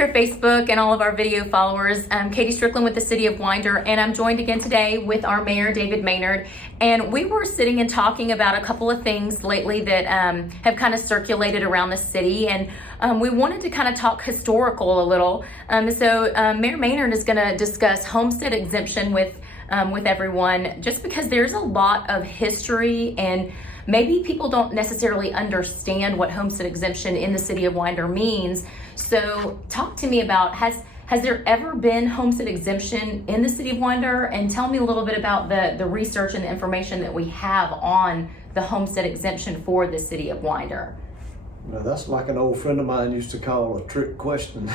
there, Facebook and all of our video followers. I'm Katie Strickland with the City of Winder, and I'm joined again today with our mayor, David Maynard. And we were sitting and talking about a couple of things lately that have kind of circulated around the city, and we wanted to kind of talk historical a little. So Mayor Maynard is going to discuss homestead exemption with everyone, just because there's a lot of history and maybe people don't necessarily understand what homestead exemption in the city of Winder means. So talk to me about, has there ever been homestead exemption in the city of Winder? And tell me a little bit about the research and the information that we have on the homestead exemption for the city of Winder. Now, that's like an old friend of mine used to call a trick question.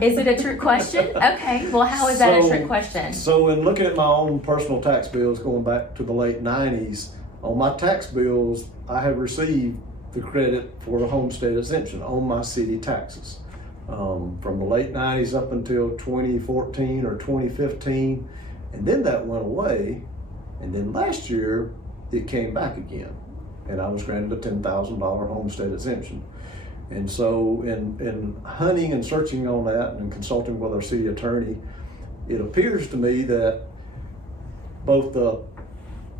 Is it a trick question? Okay, well, how is that a trick question? So in looking at my own personal tax bills going back to the late 90s, on my tax bills, I have received the credit for the homestead exemption on my city taxes. From the late 90s up until 2014 or 2015, and then that went away, and then last year it came back again, and I was granted a $10,000 homestead exemption. And so in hunting and searching on that and consulting with our city attorney, it appears to me that both the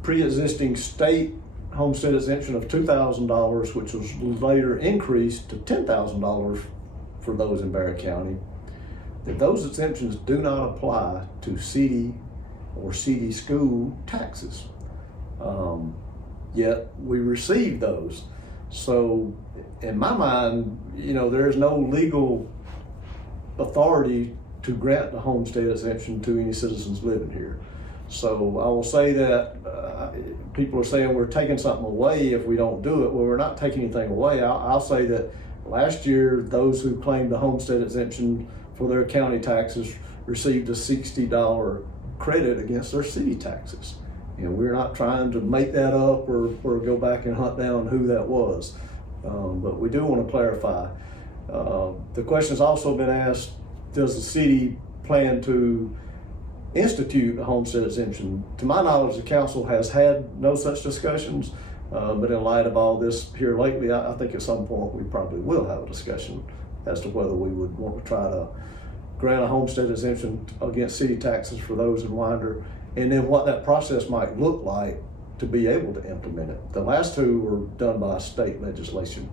pre-existing state homestead exemption of $2,000, which was later increased to $10,000 for those in Barry County, that those exemptions do not apply to city or city school taxes. Yet we receive those. So in my mind, there is no legal authority to grant the homestead exemption to any citizens living here. So I will say that people are saying we're taking something away if we don't do it. Well, we're not taking anything away. I'll say that last year, those who claimed the homestead exemption for their county taxes received a $60 credit against their city taxes. We're not trying to make that up or go back and hunt down who that was. But we do want to clarify. The question's also been asked, does the city plan to institute a homestead exemption? To my knowledge, the council has had no such discussions, but in light of all this here lately, I think at some point we probably will have a discussion as to whether we would want to try to grant a homestead exemption against city taxes for those in Winder, and then what that process might look like to be able to implement it. The last two were done by state legislation.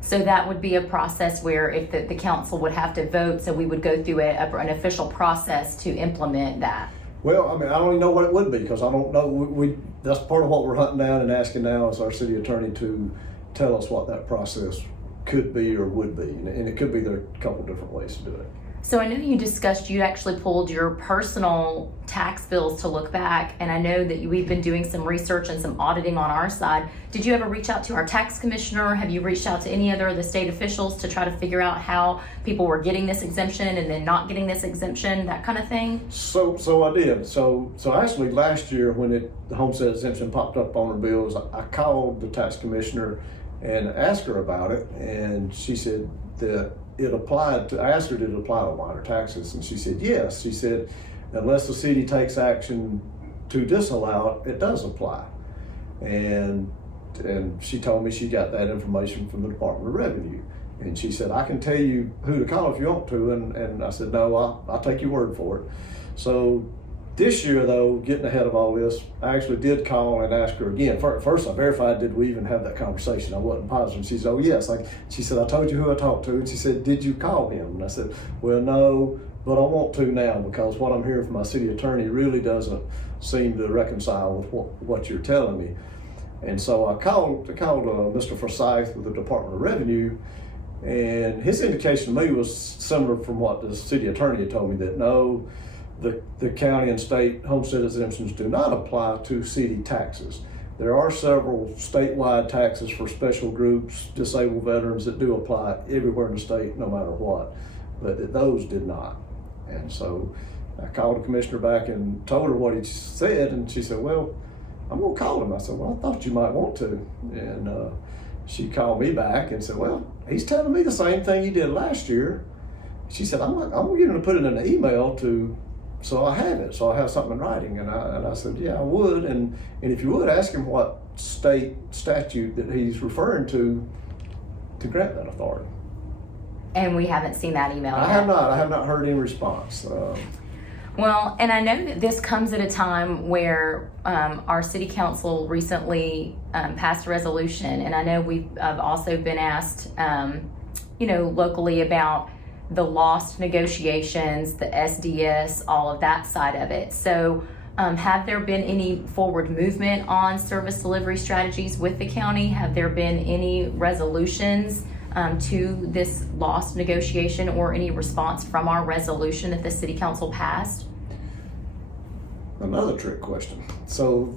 So that would be a process where if the council would have to vote, so we would go through an official process to implement that. Well, I don't even know what it would be, because I don't know. That's part of what we're hunting down and asking now is our city attorney to tell us what that process could be or would be. And it could be there are a couple different ways to do it. So I know you discussed, you actually pulled your personal tax bills to look back, and I know that we've been doing some research and some auditing on our side. Did you ever reach out to our tax commissioner? Have you reached out to any other of the state officials to try to figure out how people were getting this exemption and then not getting this exemption, that kind of thing? So I did. So actually last year when the homestead exemption popped up on her bills, I called the tax commissioner and asked her about it, and she said that it applied to, I asked her, did it apply to Winder taxes? And she said, yes. She said, unless the city takes action to disallow it, it does apply. And she told me she got that information from the Department of Revenue. And she said, I can tell you who to call if you want to. And I said, no, I'll take your word for it. So this year, though, getting ahead of all this, I actually did call and ask her again. First, I verified, did we even have that conversation? I wasn't positive. She said, oh, yes. She said, I told you who I talked to. And she said, did you call him? And I said, well, no, but I want to now, because what I'm hearing from my city attorney really doesn't seem to reconcile with what you're telling me. And so I called Mr. Forsyth with the Department of Revenue, and his indication to me was similar from what the city attorney had told me, that no, the county and state homestead exemptions do not apply to city taxes. There are several statewide taxes for special groups, disabled veterans, that do apply everywhere in the state, no matter what, but those did not. And so I called the commissioner back and told her what he said, and she said, well, I'm gonna call him. I said, well, I thought you might want to. And she called me back and said, well, he's telling me the same thing he did last year. She said, I'm gonna get him to put it in an email so I have it, so I have something in writing. And I said, yeah, I would. And if you would, ask him what state statute that he's referring to grant that authority. And we haven't seen that email I yet. have not heard any response. Well, and I know that this comes at a time where our city council recently passed a resolution, and I know we've also been asked, locally about the lost negotiations, the SDS, all of that side of it. So have there been any forward movement on service delivery strategies with the county? Have there been any resolutions to this lost negotiation or any response from our resolution that the city council passed? Another trick question. So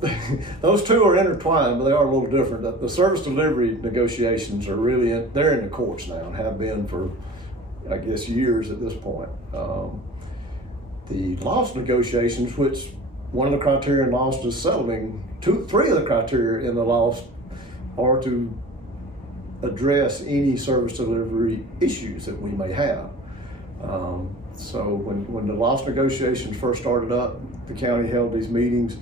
those two are intertwined, but they are a little different. The service delivery negotiations are really they're in the courts now and have been for, I guess, years at this point. The loss negotiations, which one of the criteria in loss is settling, three of the criteria in the loss are to address any service delivery issues that we may have. So when the loss negotiations first started up, the county held these meetings.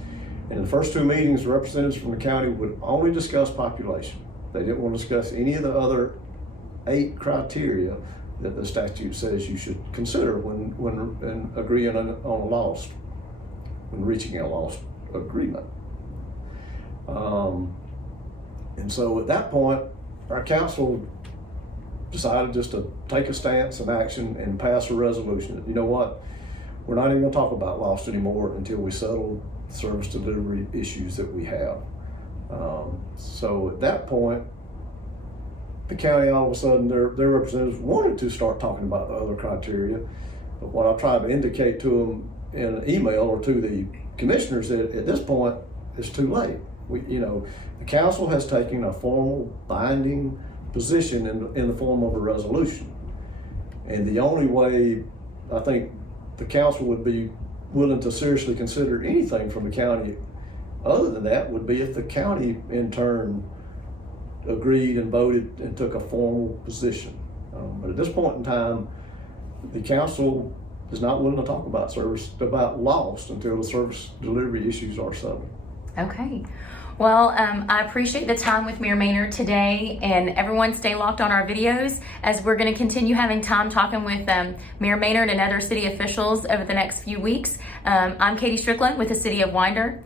And in the first two meetings, the representatives from the county would only discuss population. They didn't want to discuss any of the other 8 criteria that the statute says you should consider when agreeing on a loss, when reaching a loss agreement. And so at that point, our council decided just to take a stance and action and pass a resolution. You know what? We're not even going to talk about loss anymore until we settle the service delivery issues that we have. So at that point, the county all of a sudden, their representatives wanted to start talking about the other criteria. But what I tried to indicate to them in an email or to the commissioners that at this point, it's too late. The council has taken a formal binding position in the form of a resolution. And the only way I think the council would be willing to seriously consider anything from the county other than that would be if the county in turn agreed and voted and took a formal position. But at this point in time, the council is not willing to talk about loss until the service delivery issues are settled. Okay. Well, I appreciate the time with Mayor Maynard today, and everyone stay locked on our videos as we're going to continue having time talking with Mayor Maynard and other city officials over the next few weeks. I'm Katie Strickland with the City of Winder.